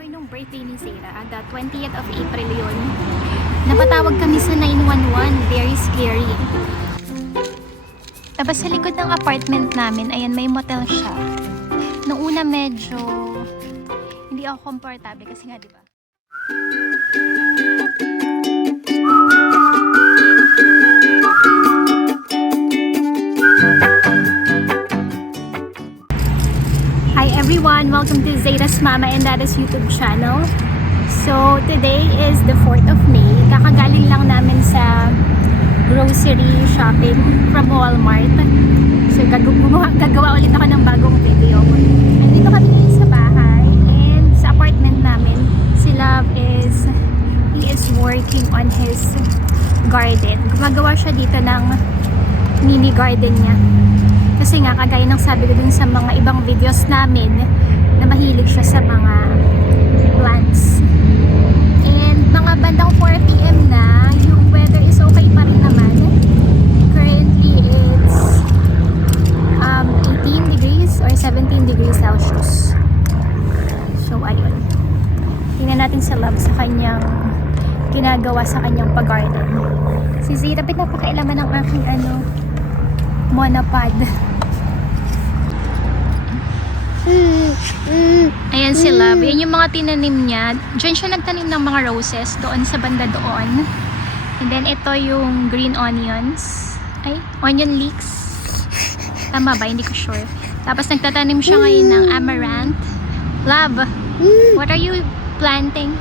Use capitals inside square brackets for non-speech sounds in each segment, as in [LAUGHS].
before nung birthday ni Sarah, the 20th of April yun, napatawag kami sa 911. Very scary. Tapos sa likod ng apartment namin, ayan, may motel siya. Noong una medyo hindi ako komportable kasi nga, di ba? Everyone! Welcome to Zeta's Mama and Dada's YouTube channel. So, today is the 4th of May. Kakagaling lang namin sa grocery shopping from Walmart. So, gag- gumawa, gagawa ulit ako ng bagong video. Nandito kami sa bahay and sa apartment namin, si Love is, he is working on his garden. Gumagawa siya dito ng mini garden niya. Kasi nga, kagaya ng sabi ko dun sa mga ibang videos namin, na mahilig siya sa mga plants. And mga bandang 4pm na, yung weather is okay pa rin naman. Currently, it's um, 18 degrees or 17 degrees Celsius. So, ayun. Tingnan natin sa lab sa kanyang ginagawa sa kanyang pag-garden. Si Zira, pinapakailaman ng aking ano, monopod. Ayan si Love. Yan yung mga tinanim niya. Diyan siya nagtanim ng mga roses doon sa banda doon. And then ito yung green onions. Ay, onion leeks. Tama ba? Hindi ko sure. Tapos nagtatanim siya ngayon ng amaranth. Love, what are you planting?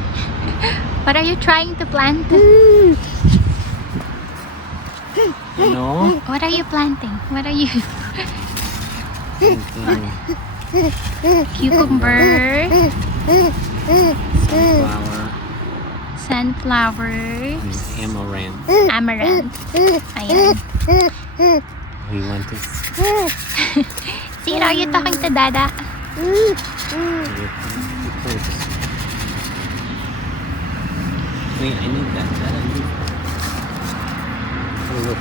What are you trying to plant? No? What are you planting? What are you? Cucumber, sunflower, sunflowers, and amaranth. amaranth. Ayan. We want to Zira, are you talking to Dada? Wait, I need that. that I need. Oh, look.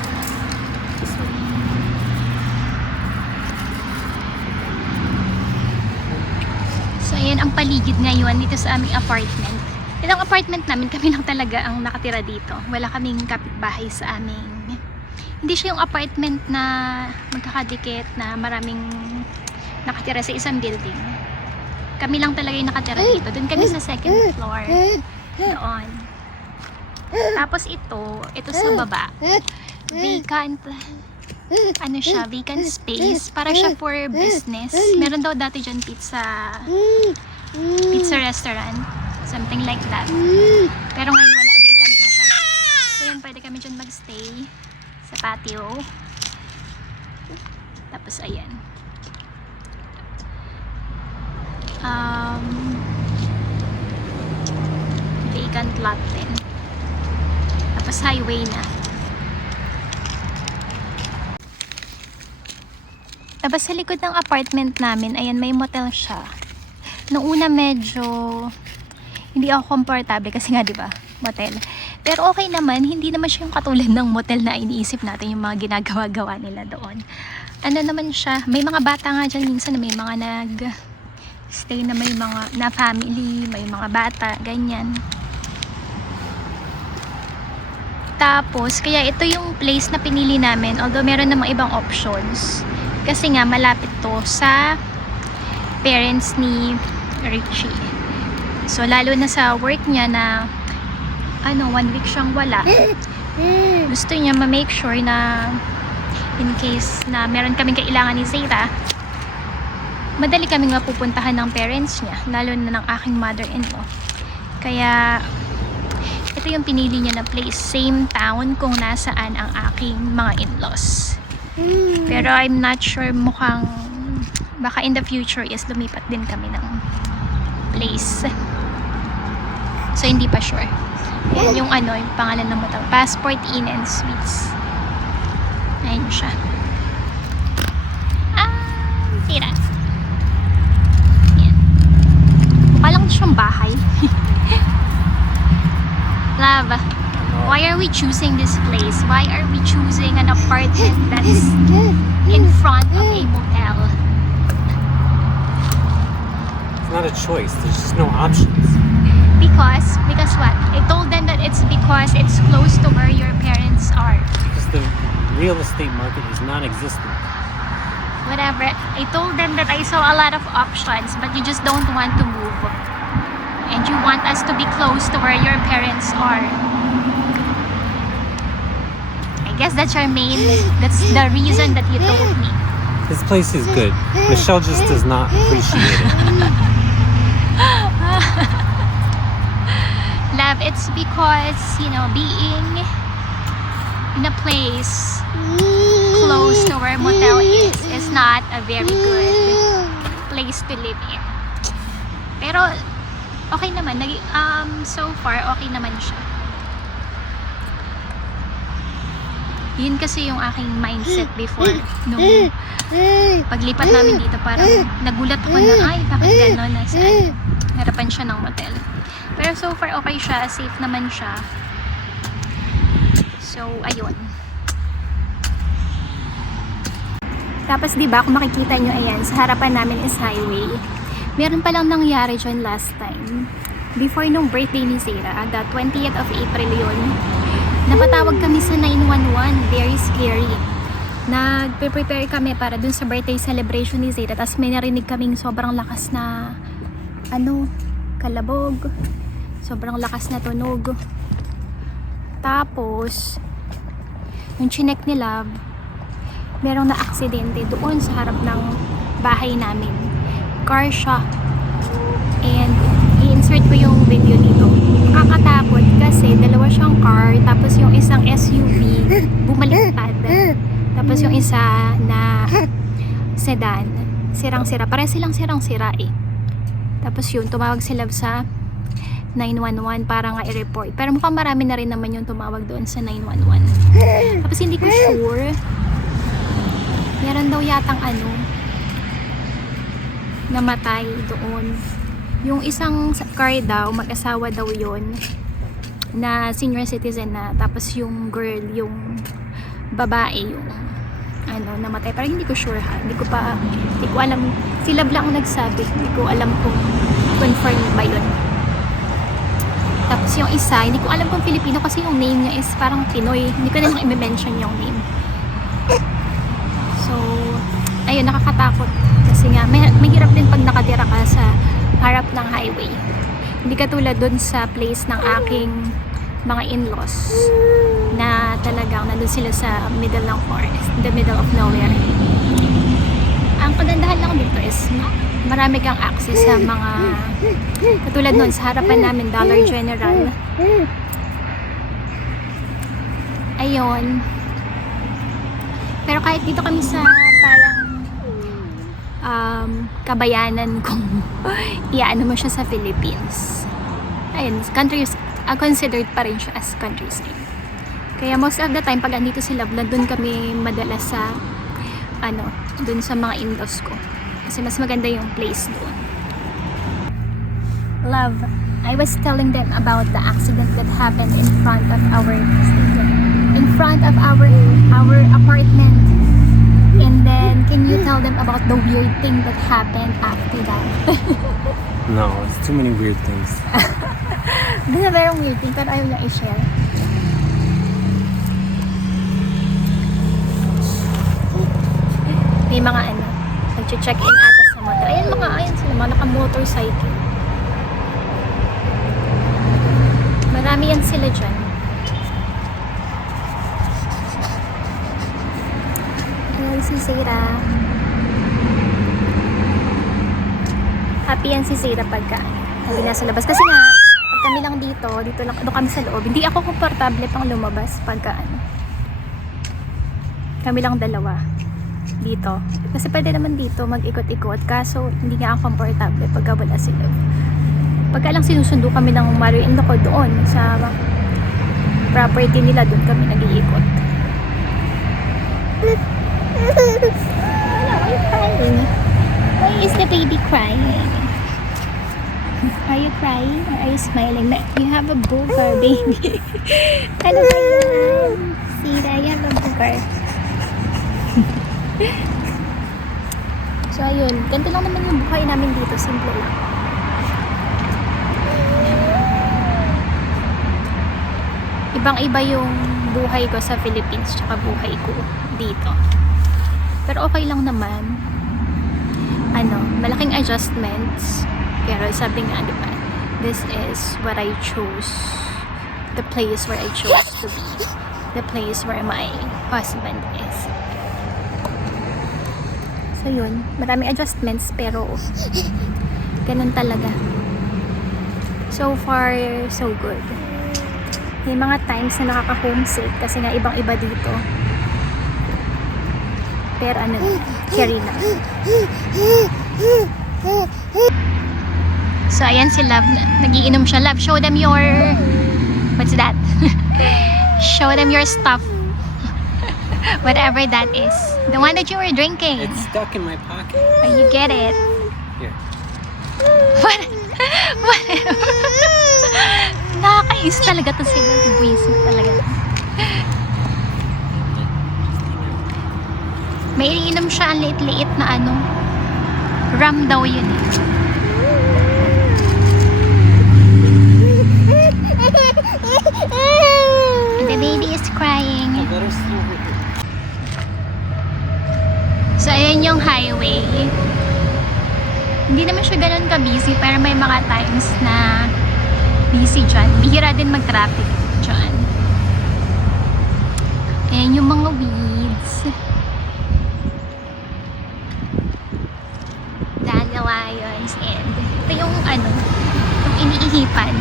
Ayan ang paligid ngayon dito sa aming apartment. Itong apartment namin, [LAUGHS] kami lang talaga ang nakatira dito. Wala kaming kapitbahay sa aming... Hindi siya yung apartment na magkakadikit na maraming nakatira sa isang building. Kami lang talaga yung nakatira dito. Doon kami sa second floor. Doon. Tapos ito, ito sa baba. Vacant ano siya, vacant space. Para siya for business. Meron daw dati dyan pizza, pizza restaurant. Something like that. Pero ngayon wala, vacant na siya. So yun, pwede kami dyan magstay sa patio. Tapos ayan. Um, vacant lot din. Tapos highway na. Tapos sa likod ng apartment namin, ayan, may motel siya. Nung una medyo hindi ako komportable kasi nga 'di ba, motel. Pero okay naman, hindi naman siya yung katulad ng motel na iniisip natin yung mga ginagawa-gawa nila doon. Ano naman siya, may mga bata nga dyan minsan may mga nag stay na may mga na family, may mga bata, ganyan. Tapos, kaya ito yung place na pinili namin, although meron namang ibang options. Kasi nga, malapit to sa parents ni Richie. So, lalo na sa work niya na, ano, one week siyang wala. Gusto niya ma-make sure na in case na meron kaming kailangan ni Zeta, madali kaming mapupuntahan ng parents niya, lalo na ng aking mother-in-law. Kaya, ito yung pinili niya na place, same town kung nasaan ang aking mga in-laws. Pero I'm not sure mukhang baka in the future is lumipat din kami ng place. So hindi pa sure. Ayan yung ano, yung pangalan ng motel. Passport Inn and Suites. Ayan siya. Ah, tira. Ayan. Mukha lang siyang bahay. [LAUGHS] Love. Why are we choosing this place? Why are we choosing an apartment that's in front of a motel? It's not a choice. There's just no options. Because, because what? I told them that it's because it's close to where your parents are. Because the real estate market is non-existent. Whatever. I told them that I saw a lot of options, but you just don't want to move. And you want us to be close to where your parents are. I guess that's your main, that's the reason that you told me. This place is good. Michelle just does not appreciate it. [LAUGHS] Love, it's because, you know, being in a place close to where motel is is not a very good place to live in. Pero, okay naman. Um, so far, okay naman siya. Yun kasi yung aking mindset before. Nung paglipat namin dito, parang nagulat ako na, ay, bakit gano'n? Nasa harapan siya ng motel. Pero so far, okay siya. Safe naman siya. So, ayun. Tapos, di ba, kung makikita nyo, ayan, sa harapan namin is highway. Meron palang nangyari dyan last time. Before nung birthday ni Sarah, the 20th of April yun, napatawag kami sa 911. Very scary. Nagpe-prepare kami para dun sa birthday celebration ni Zeta. Tapos may narinig kaming sobrang lakas na ano, kalabog. Sobrang lakas na tunog. Tapos, yung chinek ni Love, merong na-aksidente doon sa harap ng bahay namin. Car shock. And, i-insert ko yung video dito. Nakakatakot kasi dalawa siyang car, tapos yung isang SUV, bumaliktad. Tapos yung isa na sedan, sirang-sira. Pare silang sirang-sira eh. Tapos yun, tumawag sila sa 911 para nga i-report. Pero mukhang marami na rin naman yung tumawag doon sa 911. Tapos hindi ko sure. Meron daw yatang ano, namatay doon. Yung isang sa- car daw, mag-asawa daw yon na senior citizen na. Tapos yung girl, yung babae, yung ano, namatay. Pero hindi ko sure ha. Hindi ko pa, hindi ko alam. Si Love lang ang nagsabi. Hindi ko alam kung confirm ba yun. Tapos yung isa, hindi ko alam kung Filipino kasi yung name niya is parang Pinoy. Hindi ko na lang i-mention yung name. So, ayun, nakakatakot. Kasi nga, may, mahirap din pag nakatira ka sa harap ng highway. Hindi katulad dun sa place ng aking mga in-laws na talagang nandun sila sa middle ng forest, in the middle of nowhere. Ang kagandahan lang dito is ma- marami kang access sa mga katulad nun sa harapan namin Dollar General. Ayun. Pero kahit dito kami sa parang um, kabayanan kung [LAUGHS] iyaano mo siya sa Philippines. Ayun, countries, uh, considered pa rin siya as countryside. Kaya most of the time, pag andito si Love, doon kami madalas sa, ano, doon sa mga in-laws ko. Kasi mas maganda yung place doon. Love, I was telling them about the accident that happened in front of our in front of our our apartment. And then, can you tell them about the weird thing that happened after that? [LAUGHS] No, it's too many weird things. [LAUGHS] This is a very weird thing, pero ayaw niya i-share. May mga ano, nag-check in ata sa motor. Ayan mga, ayan sila, mga naka-motorcycle. Marami yan sila dyan. Ayan si Sarah. Happy yan si Sarah pagka hindi nasa labas. Kasi nga, kami lang dito, dito lang, doon kami sa loob, hindi ako komportable pang lumabas pagka ano. Kami lang dalawa dito. Kasi pwede naman dito mag-ikot-ikot, kaso hindi nga ako komportable pagka wala sila. Pagka lang sinusundo kami ng mariin ko doon sa property nila, doon kami nag-iikot. [LAUGHS] Why is the baby crying? [LAUGHS] Are you crying or are you smiling? You have a booger, baby. ano ba yun? Sira, you have a booger. [LAUGHS] so, ayun. Ganito lang naman yung buhay namin dito. Simple lang. Ibang-iba yung buhay ko sa Philippines tsaka buhay ko dito. Pero okay lang naman. Ano, malaking adjustments pero sabi nga, di ba, this is what I chose. The place where I chose to be. The place where my husband is. So yun, maraming adjustments pero ganun talaga. So far, so good. May mga times na nakaka-homesick kasi nga ibang-iba dito. Pero ano, carry na. So, ayan si Love. Nagiinom siya. Love, show them your... What's that? [LAUGHS] show them your stuff. [LAUGHS] Whatever that is. The one that you were drinking. It's stuck in my pocket. Oh, you get it. Here. [LAUGHS] What? What? Nakakais talaga to si Love. Buwisit talaga. May iniinom siya ang liit-liit na ano. Rum daw yun eh. And [LAUGHS] the baby is crying. So, ayan yung highway. Hindi naman siya ganun ka-busy, pero may mga times na busy dyan. Bihira din mag-traffic dyan. Ayan yung mga weeds. Dandelions and ito yung ano, yung iniihipan.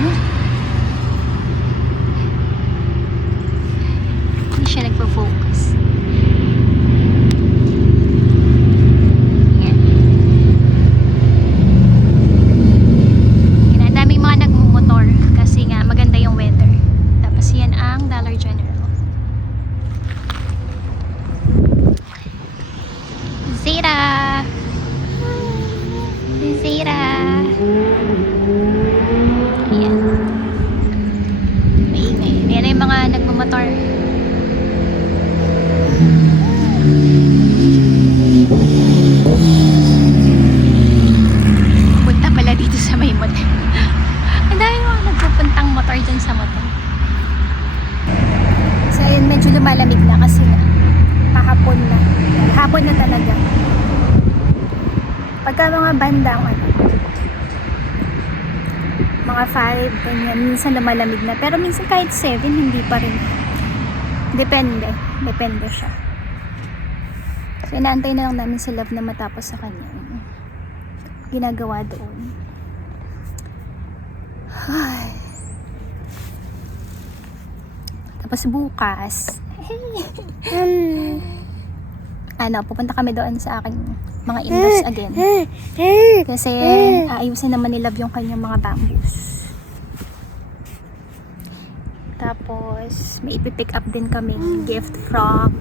Hindi siya nagpo-focus. Yan. Yan, ang daming mga nagmumotor kasi nga maganda yung weather. Tapos yan ang Dollar General. Zeta! Zeta! Ayan. Maingay. Ayan na yung mga nagmumotor. Punta pala dito sa may motor. Ang dami mga nagpupuntang motor dyan sa motor. So ayun, medyo lumalamig na kasi na pahapon na. Hapon na talaga. Pagka mga bandang ano, mga 5, ganyan, minsan lumalamig na. Pero minsan kahit 7, hindi pa rin. Depende. Depende siya. So, inaantay na lang namin si Love na matapos sa kanya ginagawa doon. Ay. Tapos bukas, ano, pupunta kami doon sa aking mga in-laws again. Kasi aayusin naman ni Love yung kanyang mga bamboos. Tapos, may ipipick up din kaming gift from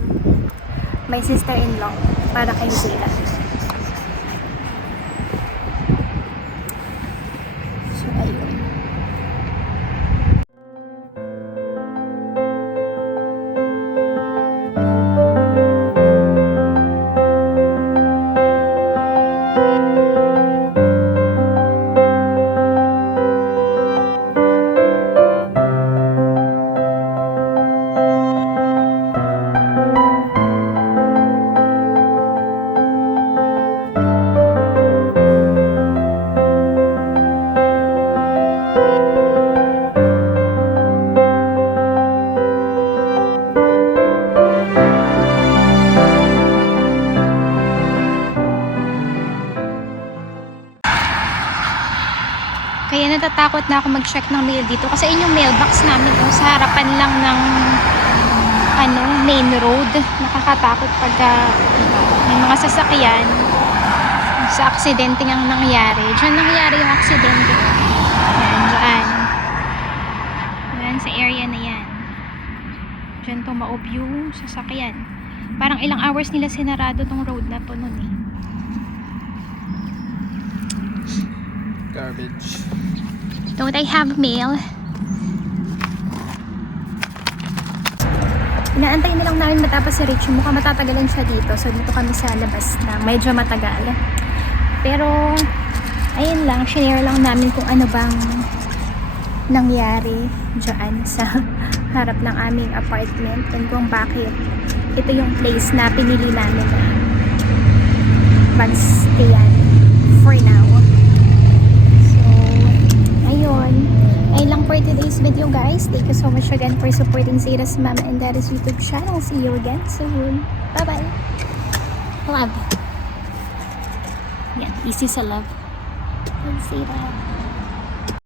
my sister-in-law para kay Zayla. Natatakot na ako mag-check ng mail dito kasi yun yung mailbox namin oh, sa harapan lang ng ano, main road. Nakakatakot pag may mga sasakyan sa aksidente ang nangyari. Diyan nangyari yung aksidente. Yan, dyan. Yan, sa area na yan. Diyan tumaob yung sasakyan. Parang ilang hours nila sinarado tong road na to nun eh. Garbage. Don't I have mail? Inaantay na lang namin matapos si Rich. Mukhang matatagalan siya dito. So, dito kami sa labas na medyo matagal. Pero, ayun lang. Share lang namin kung ano bang nangyari dyan sa [LAUGHS] harap ng aming apartment and kung bakit ito yung place na pinili namin na magstayan for now. So, ayun. Lang for today's video guys. Thank you so much again for supporting Zeta's Mama and Daddy's YouTube channel. See you again soon. Bye-bye. Love. Yan, easy sa love. Zeta.